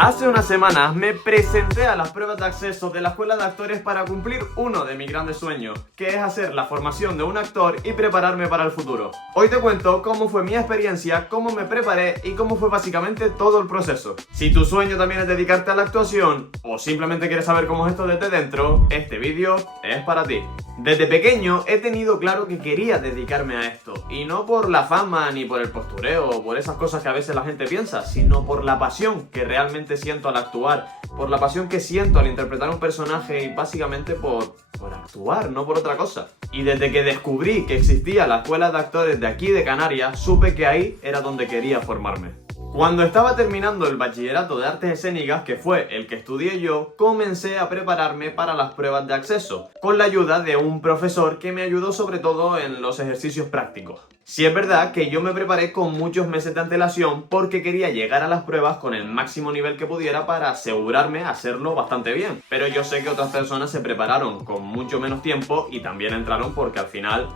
Hace unas semanas me presenté a las pruebas de acceso de la Escuela de Actores para cumplir uno de mis grandes sueños, que es hacer la formación de un actor y prepararme para el futuro. Hoy te cuento cómo fue mi experiencia, cómo me preparé y cómo fue básicamente todo el proceso. Si tu sueño también es dedicarte a la actuación o simplemente quieres saber cómo es esto desde dentro, este vídeo es para ti. Desde pequeño he tenido claro que quería dedicarme a esto, y no por la fama ni por el postureo o por esas cosas que a veces la gente piensa, sino por la pasión que realmente siento al actuar, por la pasión que siento al interpretar un personaje y básicamente por actuar, no por otra cosa. Y desde que descubrí que existía la Escuela de Actores de aquí de Canarias, supe que ahí era donde quería formarme. Cuando estaba terminando el bachillerato de artes escénicas, que fue el que estudié yo, comencé a prepararme para las pruebas de acceso, con la ayuda de un profesor que me ayudó sobre todo en los ejercicios prácticos. Sí es verdad que yo me preparé con muchos meses de antelación porque quería llegar a las pruebas con el máximo nivel que pudiera para asegurarme hacerlo bastante bien. Pero yo sé que otras personas se prepararon con mucho menos tiempo y también entraron porque al final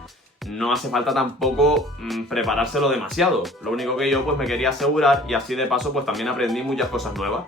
no hace falta tampoco preparárselo demasiado. Lo único que yo pues me quería asegurar y así de paso pues también aprendí muchas cosas nuevas.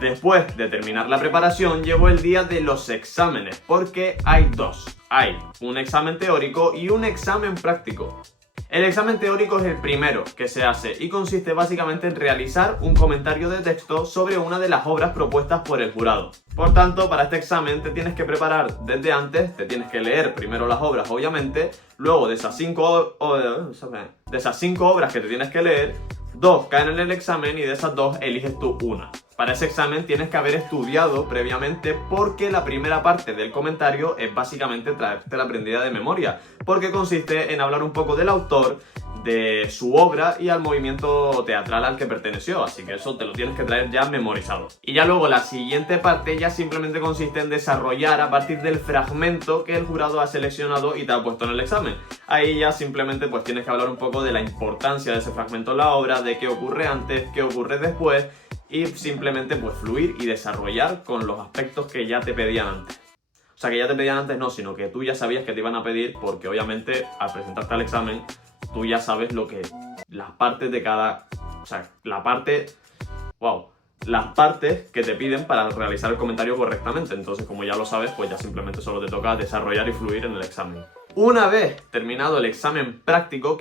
Después de terminar la preparación llegó el día de los exámenes, porque hay dos. Hay un examen teórico y un examen práctico. El examen teórico es el primero que se hace y consiste básicamente en realizar un comentario de texto sobre una de las obras propuestas por el jurado. Por tanto, para este examen te tienes que preparar desde antes, te tienes que leer primero las obras, obviamente, luego de esas cinco obras que te tienes que leer, 2 caen en el examen y de esas 2 eliges tú una. Para ese examen tienes que haber estudiado previamente porque la primera parte del comentario es básicamente traerte la aprendida de memoria, porque consiste en hablar un poco del autor, de su obra y al movimiento teatral al que perteneció, así que eso te lo tienes que traer ya memorizado. Y ya luego la siguiente parte ya simplemente consiste en desarrollar a partir del fragmento que el jurado ha seleccionado y te ha puesto en el examen. Ahí ya simplemente pues tienes que hablar un poco de la importancia de ese fragmento en la obra, de qué ocurre antes, qué ocurre después y simplemente pues fluir y desarrollar con los aspectos que ya te pedían antes. O sea, que ya te pedían antes no, sino que tú ya sabías que te iban a pedir porque obviamente al presentarte al examen tú ya sabes lo que las partes de cada... O sea, las partes que te piden para realizar el comentario correctamente. Entonces, como ya lo sabes, pues ya simplemente solo te toca desarrollar y fluir en el examen. Una vez terminado el examen teórico,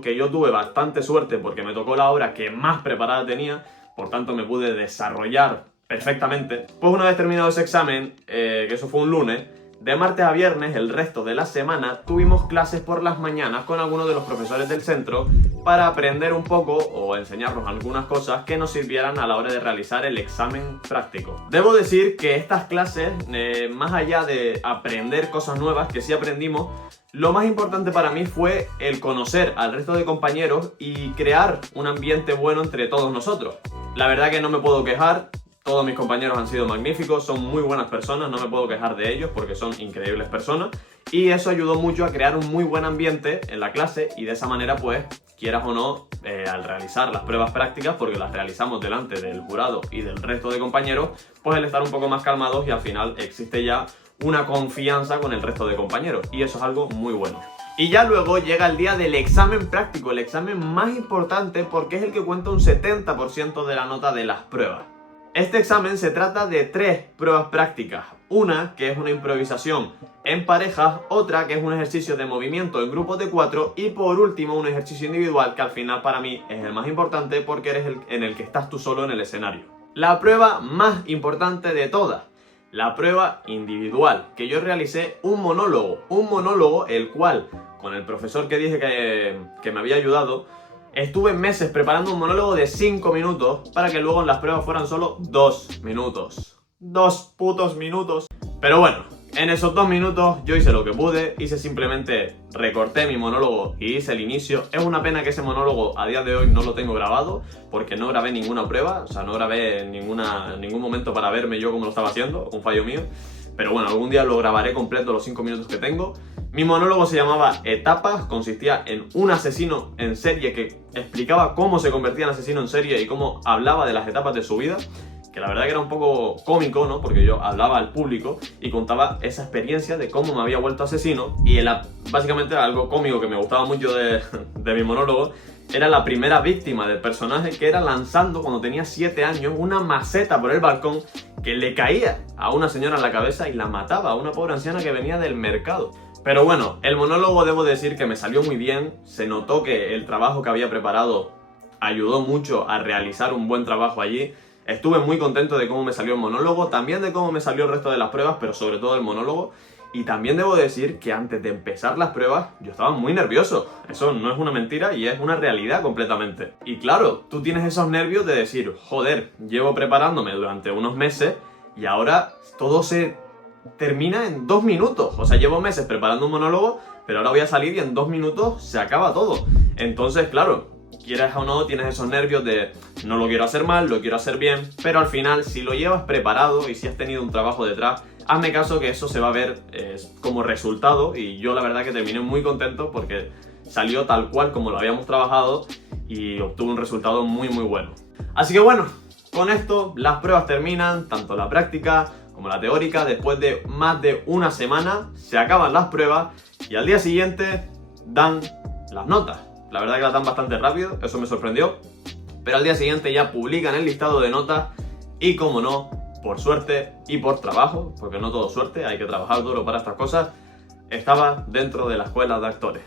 que yo tuve bastante suerte porque me tocó la obra que más preparada tenía, por tanto me pude desarrollar perfectamente. Pues una vez terminado ese examen, que eso fue un lunes, de martes a viernes, el resto de la semana, tuvimos clases por las mañanas con algunos de los profesores del centro para aprender un poco o enseñarnos algunas cosas que nos sirvieran a la hora de realizar el examen práctico. Debo decir que estas clases, más allá de aprender cosas nuevas, que sí aprendimos, lo más importante para mí fue el conocer al resto de compañeros y crear un ambiente bueno entre todos nosotros. La verdad que no me puedo quejar. Todos mis compañeros han sido magníficos, son muy buenas personas, no me puedo quejar de ellos porque son increíbles personas y eso ayudó mucho a crear un muy buen ambiente en la clase y de esa manera pues, quieras o no, al realizar las pruebas prácticas, porque las realizamos delante del jurado y del resto de compañeros, pues el estar un poco más calmados y al final existe ya una confianza con el resto de compañeros y eso es algo muy bueno. Y ya luego llega el día del examen práctico, el examen más importante porque es el que cuenta un 70% de la nota de las pruebas. Este examen se trata de 3 pruebas prácticas, una que es una improvisación en parejas, otra que es un ejercicio de movimiento en grupos de 4 y por último un ejercicio individual que al final para mí es el más importante porque eres en el que estás tú solo en el escenario. La prueba más importante de todas, la prueba individual, que yo realicé un monólogo el cual con el profesor que dije que me había ayudado, estuve meses preparando un monólogo de 5 minutos para que luego en las pruebas fueran solo 2 minutos. 2 putos minutos. Pero bueno, en esos 2 minutos yo hice lo que pude, simplemente recorté mi monólogo y hice el inicio. Es una pena que ese monólogo a día de hoy no lo tengo grabado porque no grabé ninguna prueba, o sea, no grabé ningún momento para verme yo como lo estaba haciendo, un fallo mío. Pero bueno, algún día lo grabaré completo los 5 minutos que tengo. Mi monólogo se llamaba Etapas, consistía en un asesino en serie que explicaba cómo se convertía en asesino en serie y cómo hablaba de las etapas de su vida, que la verdad que era un poco cómico, ¿no? Porque yo hablaba al público y contaba esa experiencia de cómo me había vuelto asesino y básicamente era algo cómico que me gustaba mucho de mi monólogo, era la primera víctima del personaje, que era lanzando cuando tenía 7 años una maceta por el balcón que le caía a una señora en la cabeza y la mataba, a una pobre anciana que venía del mercado. Pero bueno, el monólogo debo decir que me salió muy bien, se notó que el trabajo que había preparado ayudó mucho a realizar un buen trabajo allí. Estuve muy contento de cómo me salió el monólogo, también de cómo me salió el resto de las pruebas, pero sobre todo el monólogo. Y también debo decir que antes de empezar las pruebas yo estaba muy nervioso. Eso no es una mentira y es una realidad completamente. Y claro, tú tienes esos nervios de decir, joder, llevo preparándome durante unos meses y ahora todo se termina en 2 minutos. O sea, llevo meses preparando un monólogo, pero ahora voy a salir y en 2 minutos se acaba todo. Entonces, claro, quieras o no, tienes esos nervios de no lo quiero hacer mal, lo quiero hacer bien, pero al final, si lo llevas preparado y si has tenido un trabajo detrás, hazme caso que eso se va a ver como resultado, y yo la verdad que terminé muy contento porque salió tal cual como lo habíamos trabajado y obtuve un resultado muy bueno. Así que bueno, con esto las pruebas terminan, tanto la práctica como la teórica. Después de más de una semana se acaban las pruebas y al día siguiente dan las notas. La verdad que las dan bastante rápido, eso me sorprendió. Pero al día siguiente ya publican el listado de notas y, como no, por suerte y por trabajo, porque no todo suerte, hay que trabajar duro para estas cosas, estaba dentro de la escuela de actores.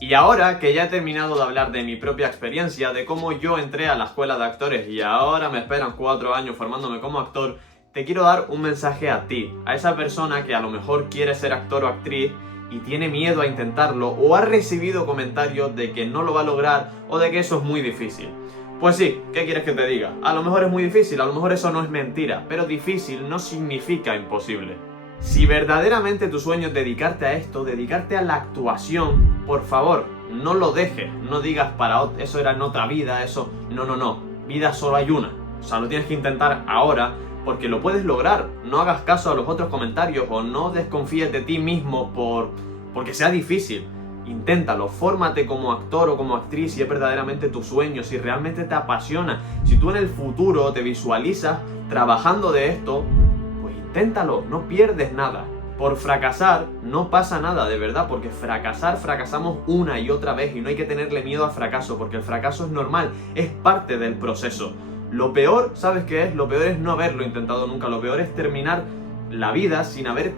Y ahora que ya he terminado de hablar de mi propia experiencia, de cómo yo entré a la escuela de actores y ahora me esperan 4 años formándome como actor, te quiero dar un mensaje a ti, a esa persona que a lo mejor quiere ser actor o actriz y tiene miedo a intentarlo, o ha recibido comentarios de que no lo va a lograr o de que eso es muy difícil. Pues sí, ¿qué quieres que te diga? A lo mejor es muy difícil, a lo mejor eso no es mentira, pero difícil no significa imposible. Si verdaderamente tu sueño es dedicarte a esto, dedicarte a la actuación, por favor, no lo dejes, no digas eso era en otra vida, eso... No, vida solo hay una. O sea, lo tienes que intentar ahora porque lo puedes lograr. No hagas caso a los otros comentarios o no desconfíes de ti mismo porque sea difícil. Inténtalo, fórmate como actor o como actriz si es verdaderamente tu sueño, si realmente te apasiona. Si tú en el futuro te visualizas trabajando de esto, pues inténtalo, no pierdes nada. Por fracasar no pasa nada, de verdad, porque fracasamos una y otra vez y no hay que tenerle miedo al fracaso, porque el fracaso es normal, es parte del proceso. Lo peor, ¿sabes qué es? Lo peor es no haberlo intentado nunca, lo peor es terminar la vida sin haber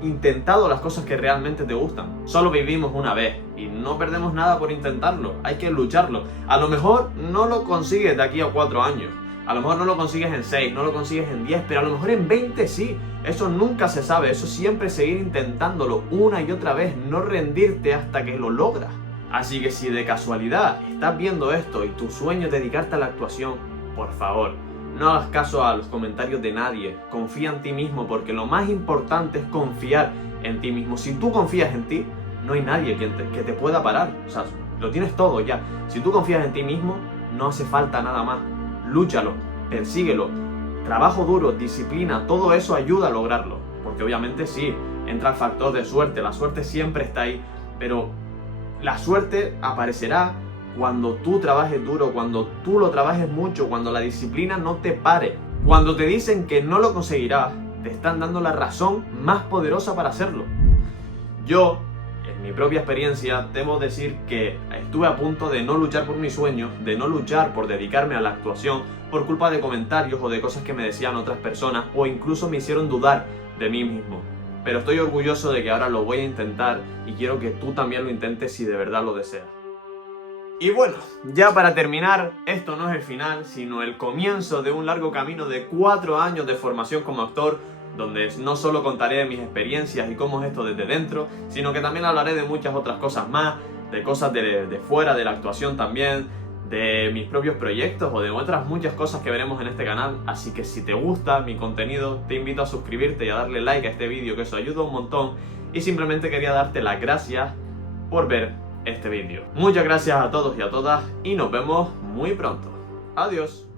intentado las cosas que realmente te gustan. Solo vivimos una vez y no perdemos nada por intentarlo, hay que lucharlo. A lo mejor no lo consigues de aquí a 4 años, a lo mejor no lo consigues en 6, no lo consigues en 10, pero a lo mejor en 20 sí. Eso nunca se sabe, eso siempre seguir intentándolo una y otra vez, no rendirte hasta que lo logras. Así que si de casualidad estás viendo esto y tu sueño es dedicarte a la actuación, por favor, no hagas caso a los comentarios de nadie, confía en ti mismo, porque lo más importante es confiar en ti mismo. Si tú confías en ti, no hay nadie que te pueda parar, o sea, lo tienes todo ya. Si tú confías en ti mismo, no hace falta nada más. Lúchalo, persíguelo, trabajo duro, disciplina, todo eso ayuda a lograrlo. Porque obviamente sí, entra el factor de suerte, la suerte siempre está ahí, pero la suerte aparecerá cuando tú trabajes duro, cuando tú lo trabajes mucho, cuando la disciplina no te pare. Cuando te dicen que no lo conseguirás, te están dando la razón más poderosa para hacerlo. Yo, en mi propia experiencia, debo decir que estuve a punto de no luchar por mis sueños, de no luchar por dedicarme a la actuación, por culpa de comentarios o de cosas que me decían otras personas, o incluso me hicieron dudar de mí mismo. Pero estoy orgulloso de que ahora lo voy a intentar y quiero que tú también lo intentes si de verdad lo deseas. Y bueno, ya para terminar, esto no es el final, sino el comienzo de un largo camino de 4 años de formación como actor, donde no solo contaré de mis experiencias y cómo es esto desde dentro, sino que también hablaré de muchas otras cosas más, de cosas de fuera de la actuación también, de mis propios proyectos o de otras muchas cosas que veremos en este canal. Así que si te gusta mi contenido, te invito a suscribirte y a darle like a este vídeo, que eso ayuda un montón. Y simplemente quería darte las gracias por ver este vídeo. Muchas gracias a todos y a todas y nos vemos muy pronto. Adiós.